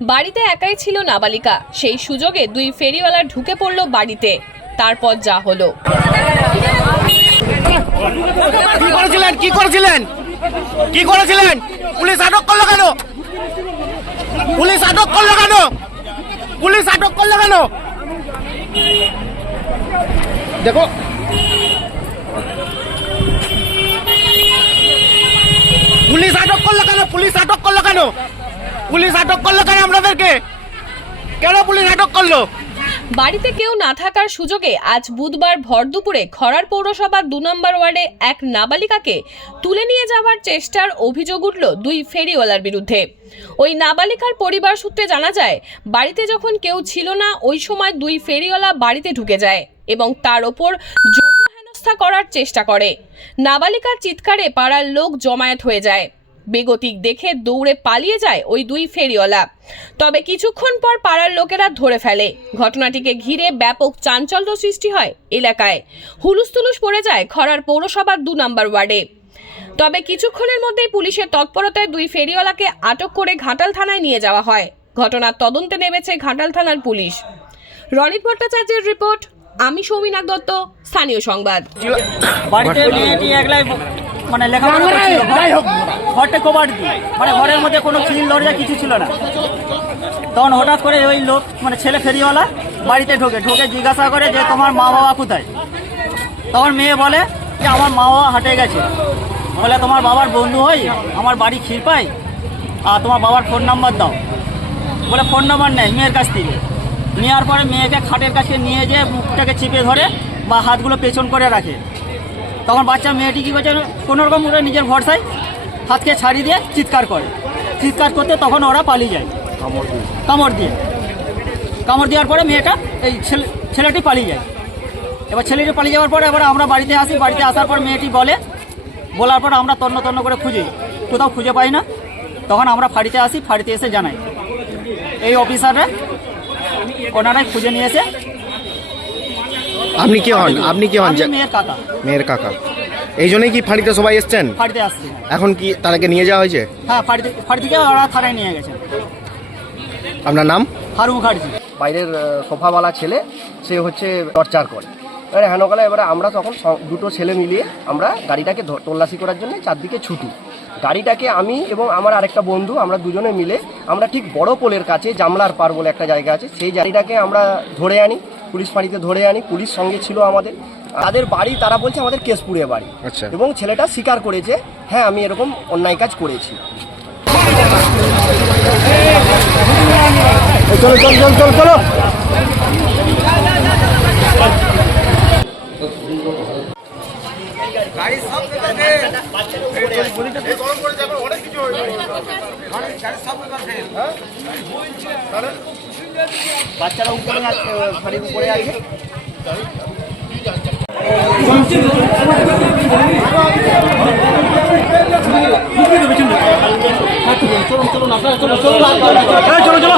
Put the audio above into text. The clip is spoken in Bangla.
বাড়িতে একাই ছিল নাবালিকা। সেই সুযোগে দুই ফেরিওয়ালা ঢুকে পড়ল বাড়িতে। তারপর যা হলো। কি করেছিলেন? কি করেছিলেন? কি করেছিলেন? পুলিশ আটক করল কেন? পুলিশ আটক করল কেন? পুলিশ আটক করল কেন? দেখো। পুলিশ আটক করল কেন? পুলিশ আটক করল কেন? পুলিশ আটক করল কেন আপনাদেরকে? কেন পুলিশ আটক করল? বাড়িতে কেউ না থাকার সুযোগে আজ বুধবার ভর দুপুরে খরার পৌরসভার দু নম্বর ওয়ার্ডে এক নাবালিকাকে তুলে নিয়ে যাওয়ার চেষ্টার অভিযোগ উঠল দুই ফেরিওয়ালার বিরুদ্ধে। ওই নাবালিকার পরিবার সূত্রে জানা যায়, বাড়িতে যখন কেউ ছিল না, ওই সময় দুই ফেরিওয়ালা বাড়িতে ঢুকে যায় এবং তার ওপর যৌন হেনস্থা করার চেষ্টা করে। নাবালিকার চিৎকারে পাড়ার লোক জমায়েত হয়ে যায়। বেগতিক দেখে দৌড়ে পালিয়ে যায় ওই দুই ফেরিওয়ালা। তবে কিছুক্ষণ পর পাড়ার লোকেরা ধরে ফেলে। ঘটনাটিকে ঘিরে ব্যাপক চাঞ্চল্য সৃষ্টি হয় এলাকায়। হুলুস্থুলুস পড়ে যায় খরার পৌরসভার দু নম্বর ওয়ার্ডে। তবে কিছুক্ষণের মধ্যেই পুলিশের তৎপরতায় দুই ফেরিওয়ালাকে আটক করে ঘাটাল থানায় নিয়ে যাওয়া হয়। ঘটনার তদন্তে নেমেছে ঘাটাল থানার পুলিশ। রনিত ভট্টাচার্যের রিপোর্ট আমি সৌমিনাথ দত্ত স্থানীয় সংবাদ। মানে লেখাপড়া করছিল ঘরটা কবাট দিয়ে। মানে ঘরের মধ্যে কোনো খিল দরজা কিছু ছিল না। তখন হঠাৎ করে ওই লোক মানে ছেলে ফেরিওয়ালা বাড়িতে ঢোকে। ঢোকে জিজ্ঞাসা করে যে তোমার মা বাবা কোথায়? তখন মেয়ে বলে যে আমার মা বাবা হাটে গেছে। বলে তোমার বাবার বন্ধু হই আমার বাড়ি ক্ষীরপাই? আর তোমার বাবার ফোন নাম্বার দাও। বলে ফোন নাম্বার নেয় মেয়ের কাছ থেকে। নেওয়ার পরে মেয়েকে খাটের কাছে নিয়ে যেয়ে মুখটাকে চিপে ধরে বা হাতগুলো পেছন করে রাখে। তখন বাচ্চা মেয়েটি কী করছে? কোনো রকম করে নিজের ভরসায় হাতকে ছাড়িয়ে দিয়ে চিৎকার করে। চিৎকার করতে তখন ওরা পালিয়ে যায়। কামড় দিয়ে। কামড় দেওয়ার পরে মেয়েটা এই ছেলে ছেলেটি পালিয়ে যায়। এবার ছেলেটি পালিয়ে যাওয়ার পরে এবার আমরা বাড়িতে আসি। বাড়িতে আসার পর মেয়েটি বলে বলার পর আমরা তন্ন তন্ন করে খুঁজি। কোথাও খুঁজে পাই না। তখন আমরা ফাঁড়িতে আসি। ফাঁড়িতে এসে জানাই। এই অফিসাররা ওনারাই খুঁজে নিয়ে এসে আপনি কি হন? আপনি কি হন? আমি মেয়ের কাকা। মেয়ের কাকা। এই জন্যই কি ফাঁড়িতে সবাই এসছেন? ফাঁড়িতে আসছি। এখন কি তাদেরকে নিয়ে যাওয়া হয়েছে? হ্যাঁ ফাঁড়ি থেকে- ফাঁড়ি থেকে ওরা থানায় নিয়ে গেছে। আপনার নাম? হারু মুখার্জি। বাইরের সোফাওয়ালা ছেলে সে হচ্ছে টর্চার করে। এবারে হেনকালে এবারে আমরা তখন দুটো ছেলে মিলিয়ে আমরা গাড়িটাকে তল্লাশি করার জন্য চারদিকে ছুটি। গাড়িটাকে আমি এবং আমার আরেকটা বন্ধু আমরা দুজনে মিলে আমরা ঠিক বড় পোলের কাছে জামলার পার বলে একটা জায়গা আছে সেই গাড়িটাকে আমরা ধরে আনি। পুলিশ ফাঁড়িতে ধরে আনি পুলিশ সঙ্গে ছিল আমাদের। তাদের বাড়ি তারা বলছে আমাদের কেশপুরে বাড়ি। আচ্ছা। এবং ছেলেটা স্বীকার করেছে হ্যাঁ আমি এরকম অন্যায় কাজ করেছি। চলো চল চল চল চলো। বাচ্চারা উপরে আছে, ফাঁড়ির উপরে আছে। চলো চলো।